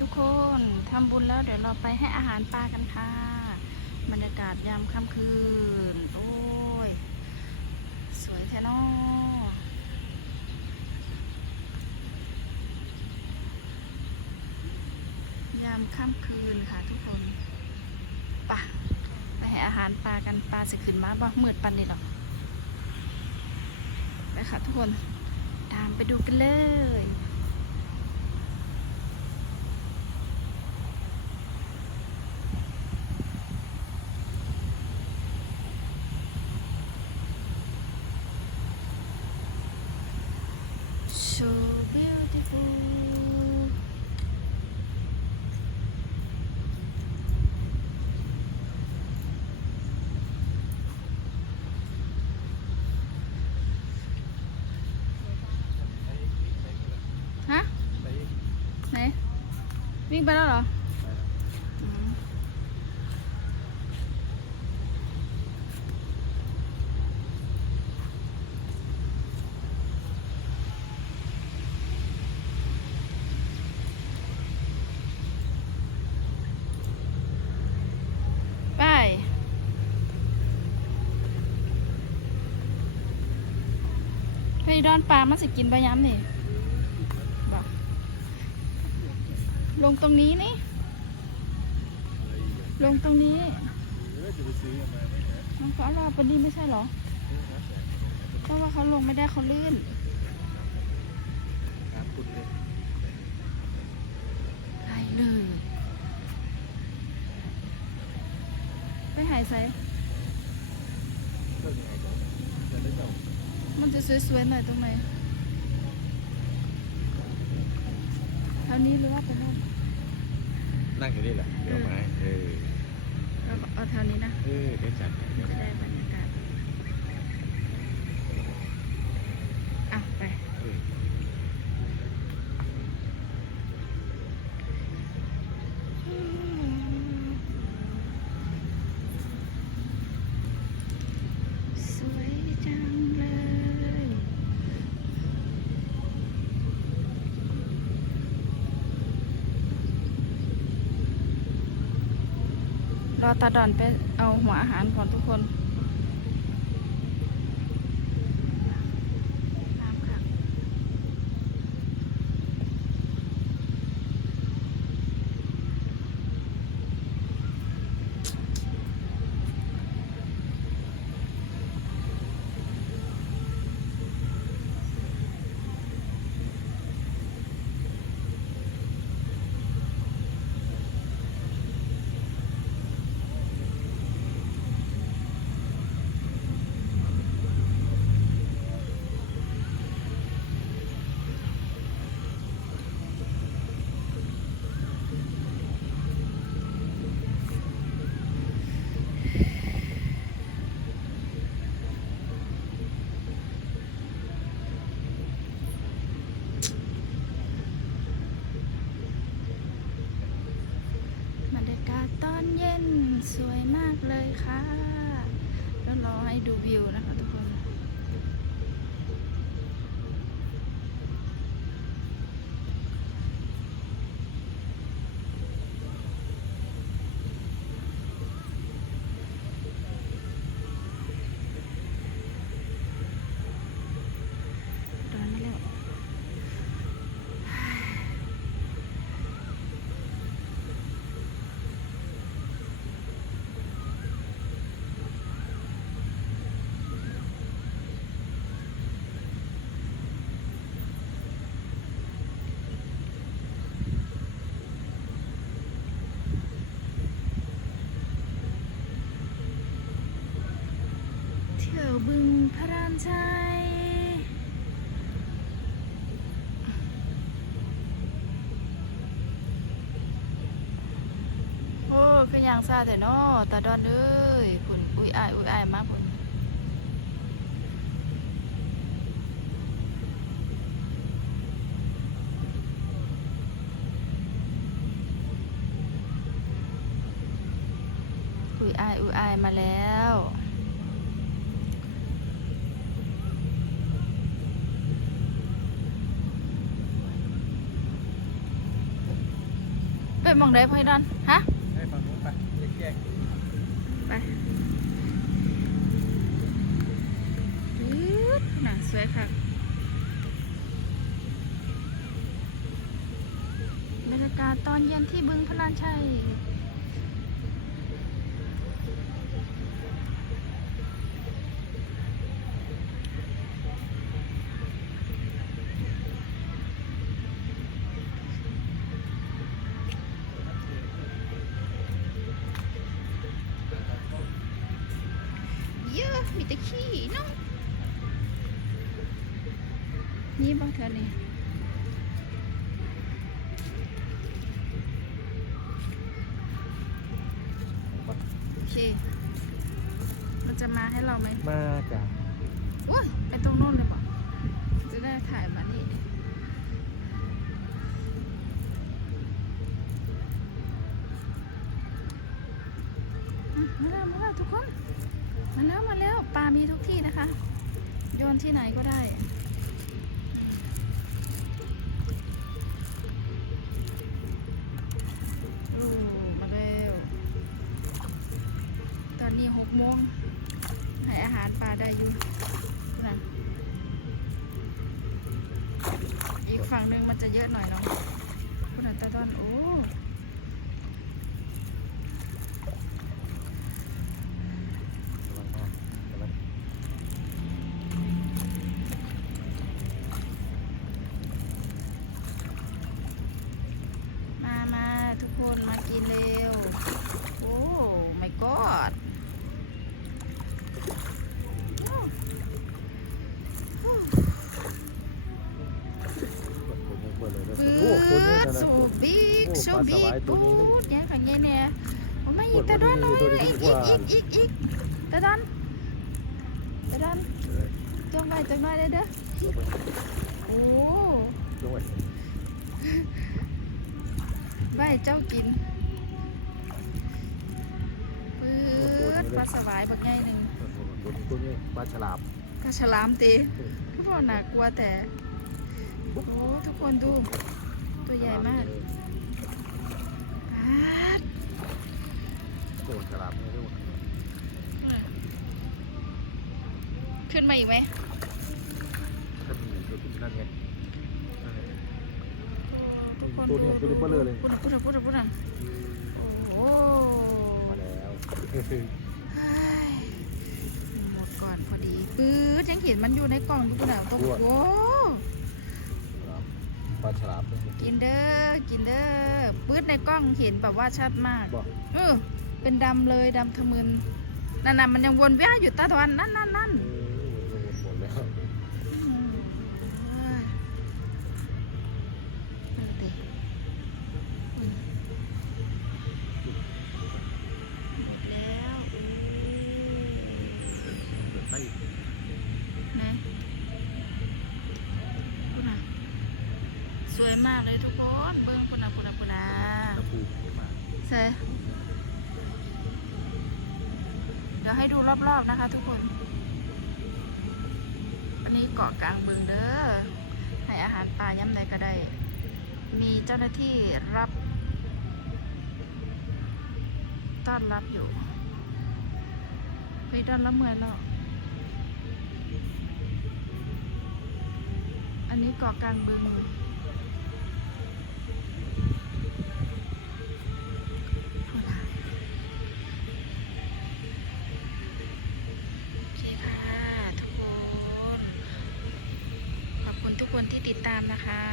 ทุกคนทำบุญแล้วเดี๋ยวเราไปให้อาหารปลากันค่ะ บรรยากาศยามค่ำคืน โอ้ย สวยแท้เนอยามค่ำคืนค่ะทุกคนไปะไปให้อาหารปลากันปลาสิขึ้นมาบ่มืดปันนี่หรอกไปค่ะทุกคน ตามไปดูกันเลย ฮะ ไหน วิ่งไปแล้วเหรออืมไป พี่ดอนปลามันสิกินใบย้ำนี่บอกลงตรงนี้นี่ ลงตรงนี้น้องฟ้ารอปนนี้ไม่ใช่เหรอเพราะว่าเขาลงไม่ได้เขาลื่นครเลยไปเลย ไปหายใส่ เรื่องยังไงก่อนจะได้เจ้า มันจะสวยๆหน่อยตรงไหนแถวนี้หรือว่าไปนู่นนั่งอยู่นี่แหละเดี๋ยวไม้เออเราเอาแถวนี้นะ เออเดี๋ยวจัดเดี๋ยวจะได้บรร ตาดอนไปเอาหัวอาหารก่อนทุกคน ตอนเย็นสวยมากเลยค่ะ แล้วรอให้ดูวิวนะคะ เที่ยวบึงพระรามชัยโอ้คือยังซาแต่นอตาดอนเอ้ยพุ่นอุ้ยอายอุ้ยอายมาพุ่นอุ้ยอายอุ้ยอายมาแล้ว ไปหมองใดพ่อยดอนฮะให้ฝั่งนู้นไปเรียกแยกไปปึ๊ดน่ะสวยค่ะบรรยากาศตอนเย็นที่บึงพลานชัยเย นี่บ้างเธอนี่โอเค มันจะมาให้เราไหมมาจากโอ้ยไปตรงโน้นเลยบอกจะได้ถ่ายมานี่อืมมาแล้วมาแล้วทุกคน มาแล้วมาแล้วปลามีทุกที่นะคะ โยนที่ไหนก็ได้ งให้อาหารปลาได้อยู่นะอีกฝั่งหนึ่งมันจะเยอะหน่อยเนาะคุณอันตาดอนโอ้มามาทุกคนมากินเร็ว เปิดเลยนะปืโอ้ตัวนี้ดนะนะสูบบิ๊กสูปลาบิ๊กตัวนี้พูดเนี่ยค่ะเนี่ยเนี่ยโอ้ไม่ปวดตาดอนตัวนี้เลยอีกอีกอีกอีกตาดอนตาดอนจงไว้จงไว้เลยเด้อโอ้ด้วยไว้เจ้ากินปืดปลาสวายบักใหญ่หนึ่งตัวนี้ตัวนี้ปลาฉลามปลาฉลามตีก็บอกหนักกลัวแต่ โอ้ทุกคนดู ตัวใหญ่มากปาดโอ้ฉลามไม่รู้ขึ้นมาอีกไหมถ้ามีตัวที่นั่นไงนั่นไงทุกคนตัวเนี่ยตัวนี้เบลอเลยพูดนะพูดนะพูดนะพูดนะโอ้โหมาแล้วเฮ้ยหมดก่อนพอดีปื๊ดยังเห็นมันอยู่ในกล่องดูหนาวตรงโอ้ ปลาฉลามนี่กินเด้อกินเด้อปื๊ดในกล้องเห็นแบบว่าชัดมากบอกเออเป็นดำเลยดำทะมึนนั่นน่ะมันยังวนเวียนอยู่ตาทวันนั่นนั่นนั่นเออหมดแล้ว สวยมากเลยทุกคนเบิ้งคุณน่ะคุณน่ะคุณน่ะตะปูมาเซเดี๋ยวให้ดูรอบๆนะคะ ทุกคน อันนี้เกาะกลางบึงเด้อ ให้อาหารปลาย่ำใดก็ได้ มีเจ้าหน้าที่รับ ต้อนรับอยู่เฮ้ยต้อนรับเมื่อยแล้ว อันนี้เกาะกลางบึง ติดตามนะคะ